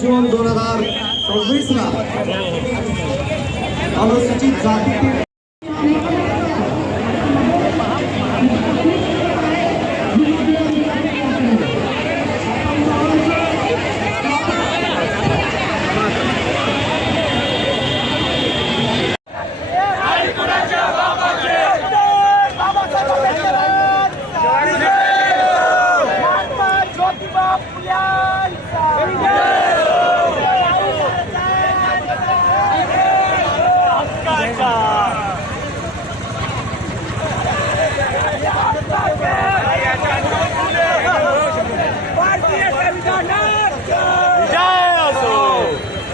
जून 2026 ला अनुसूचित जाती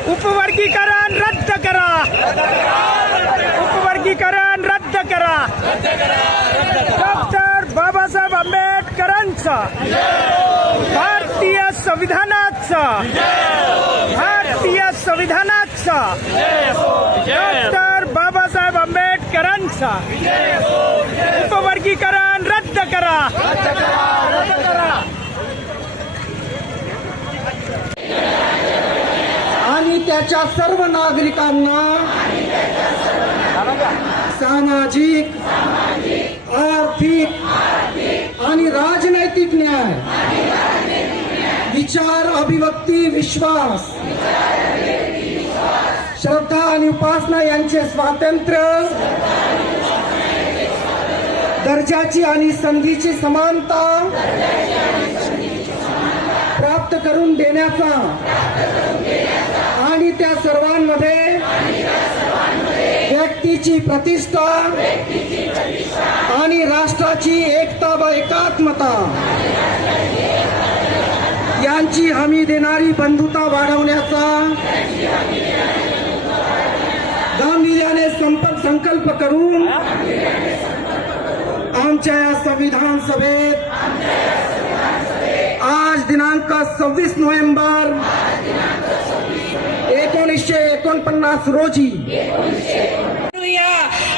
उपवर्गीकरण रद्द करा, उपवर्गीकरण रद्द करा, डॉक्टर बाबासाहेब आंबेडकरांचा, भारतीय संविधानाचा, भारतीय संविधानाचा, डॉक्टर बाबासाहेब आंबेडकरांचा उपवर्गीकरण रद्द करा, आणि त्याच्या सर्व नागरिकांना सामाजिक, आर्थिक आणि राजनैतिक न्याय, विचार अभिव्यक्ती विश्वास, श्रद्धा आणि उपासना यांचे स्वातंत्र्य, दर्जाची आणि संधीची समानता प्राप्त करून देण्याचा आणि त्या सर्वांमध्ये व्यक्तीची प्रतिष्ठा आणि राष्ट्राची एकता व एकात्मता यांची हमी देणारी बंधुता वाढवण्याचा गांभीर्याने संकल्प करून आमच्या या संविधान सभेत आज दिनांक 26 नोव्हेंबर 1949 रोजी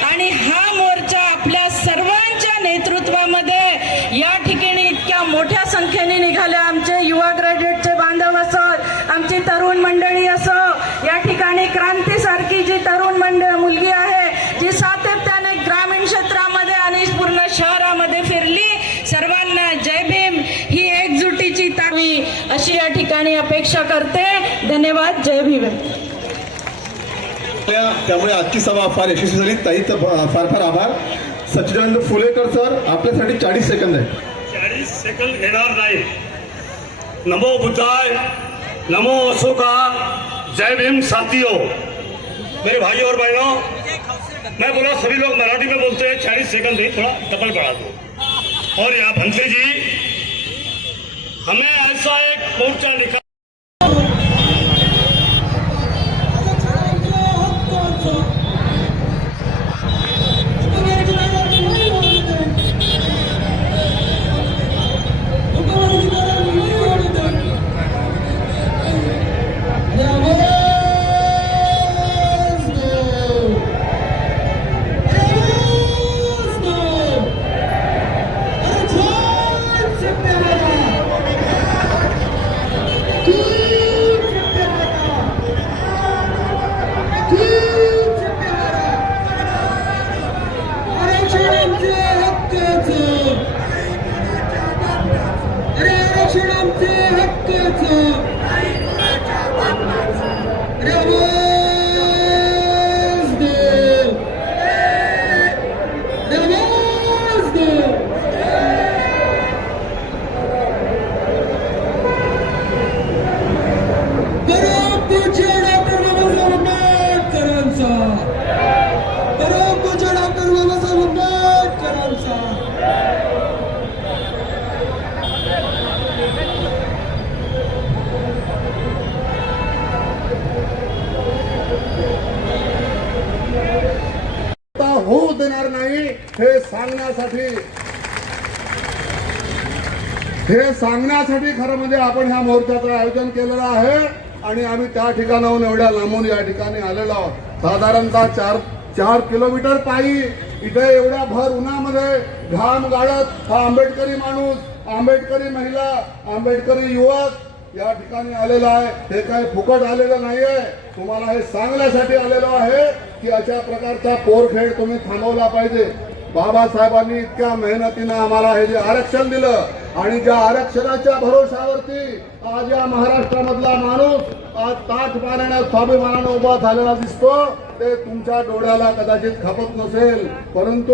आणि हा मोर्चा आपल्या सर्वांच्या नेतृत्वामध्ये या ठिकाणी इतक्या मोठ्या संख्येने निघाल्या. आमचे युवा ग्रॅज्युएटचे बांधव असो, आमची तरुण मंडळी असो, या ठिकाणी क्रांतीसारखी जी तरुण मुलगी आहे जी सातत्याने ग्रामीण क्षेत्रामध्ये आणि पूर्ण शहरामध्ये फिरली. सर्वांना जय भीम ही एकजुटीची तावी अशी या ठिकाणी अपेक्षा करते. धन्यवाद. जय भीम. त्यामुळे आजची सभा फार यशस्वी झाली. ताईचं फार फार आभार. सच्चिदानंद फुलेकर सर आपल्यासाठी 40 सेकंद आहे. 40 सेकंद घेणार नाही. नमो बुद्धाय, नमो अशोका, जय भीम साथियों, मेरे भाइयों और बहनों, मैं बोला सभी लोग मराठी में बोलते हैं. 40 सेकंड नहीं, थोड़ा डबल बढ़ा दो. और यहाँ भंसले जी, हमें ऐसा एक मोर्चा निकाल होऊ देणार नाही हे सांगण्यासाठी खरं म्हणजे आपण ह्या मोर्चाचं आयोजन केलेलं आहे. आणि आम्ही त्या ठिकाणाहून एवढ्या लांबून या ठिकाणी आलेलो आहोत. साधारणतः 4 किलोमीटर पायी इथे एवढ्या भर उन्हामध्ये घाम गाळत हा आंबेडकरी माणूस, आंबेडकरी महिला, आंबेडकरी युवक या ठिकाणी आलेलो आहे हे काही फुकट आलेलं नाहीये. तुम्हाला हे सांगण्यासाठी आलेलो आहे की अशा प्रकारचा पोरखेड तुम्ही थांबवला पाहिजे. बाबासाहेबांनी इतक्या मेहनतीनं आम्हाला हे जे आरक्षण दिलं आणि ज्या आरक्षणाच्या भरोशावरती आज या महाराष्ट्रामधला माणूस आज ताठ पाण्याने स्वाभिमानानं उभा झालेला दिसतो ते तुमच्या डोळ्याला कदाचित खपत नसेल, परंतु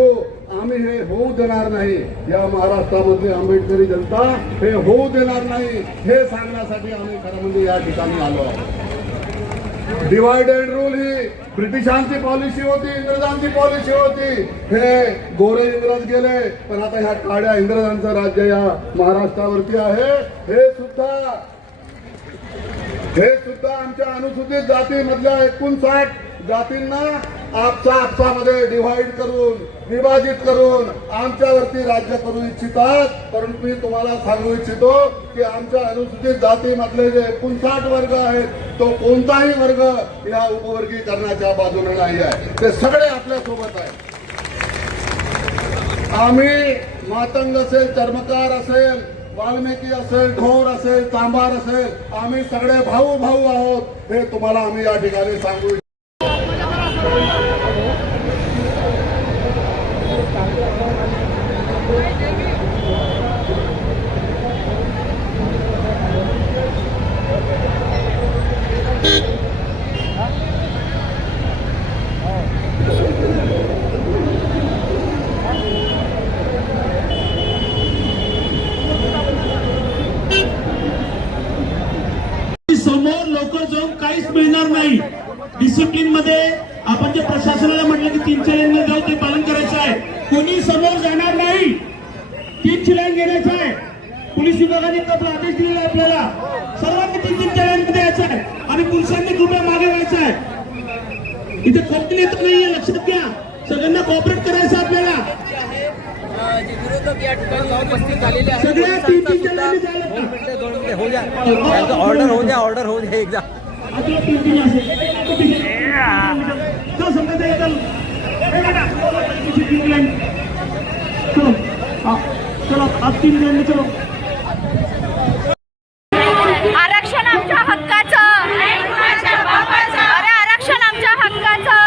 आम्ही हे होऊ देणार नाही. या महाराष्ट्रामधली आंबेडकरी जनता हे होऊ देणार नाही हे सांगण्यासाठी आम्ही खरं म्हणजे या ठिकाणी आलो आहोत. डिवाइड अँड रूल ही ब्रिटिशांची पॉलिसी होती, इंग्रजांची पॉलिसी होती. हे गोरे इंग्रज गेले पण आता ह्या काळ्या इंग्रजांचं राज्य या महाराष्ट्रावरती आहे. हे सुद्धा आमच्या अनुसूचित जातीमधल्या 59 जातींना आपसामध्ये डिव्हाइड करून विभाजित करून आमच्यावरती राज्य करू इच्छितात. परंतु मी तुम्हाला सांगू इच्छितो की आमच्या अनुसूचित जातीमधले जे 59 वर्ग आहेत तो कोणताही वर्ग या उपवर्गीकरणाच्या बाजूने नाही आहे. ते सगळे आपल्या सोबत आहेत. आम्ही मातंग असेल, चर्मकार असेल, वाल्मिकी असेल, ढोर असेल, चांभार असेल, आम्ही सगळे भाऊ आहोत हे तुम्हाला आम्ही या ठिकाणी सांगू. समोर लवकर जाऊन काहीच मिळणार नाही. डिसिप्लिन मध्ये आपण जे प्रशासनाला म्हटलं की 3च्या लाईनला जाऊ ते पालन करायचं आहे. कोणी समोर जाणार नाही, 3ची लाईन घेण्याचं आहे. पोलीस विभागाने कपडा आदेश दिलेला आहे आपल्याला सर्वांनी 3च्या लाईन मध्ये यायचं आहे आणि पोलिसांनी कृपया मागे व्हायचं आहे. इथे कोणती नेता नाहीये, लक्षात घ्या. सगळ्यांना कॉपरेट करायचं आपल्याला. सगळ्या 3च्या लाईन ऑर्डर हो द्या एकदा. चलो आप 3 लाईन चलो. आरक्षण आमच्या हक्काचं, अरे आरक्षण आमच्या हक्काचं.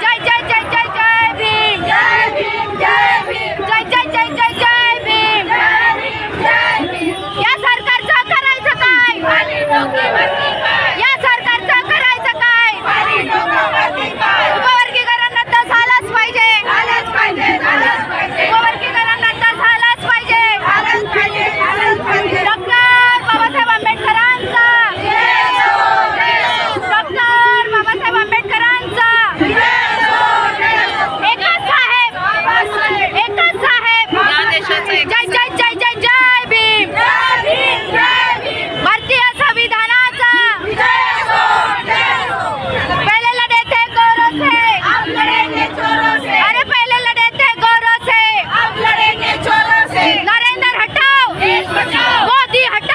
जय जय जय जय जय भीम, जय भीम जय भीम, जय जय जय जय जय भीम. या सरकारचं करायचं काय, या सरकारचं करायचं काय. उपवर्गीकरण रद्द झालंच पाहिजे, उपवर्गीकरण रद्द झालंच पाहिजे. डॉक्टर बाबासाहेब आंबेडकरांचा, डॉक्टर बाबासाहेब आंबेडकरांचा. एकच साहेब, एकच साहेब. जय जय जय जय जय भीम, भारतीय संविधानाचा. पहले लड़े थे गौरव से, अरे पहले लड़े थे गौरव से, अब लड़ेंगे चोरों से. नरेंद्र हटाओ, मोदी हटाओ.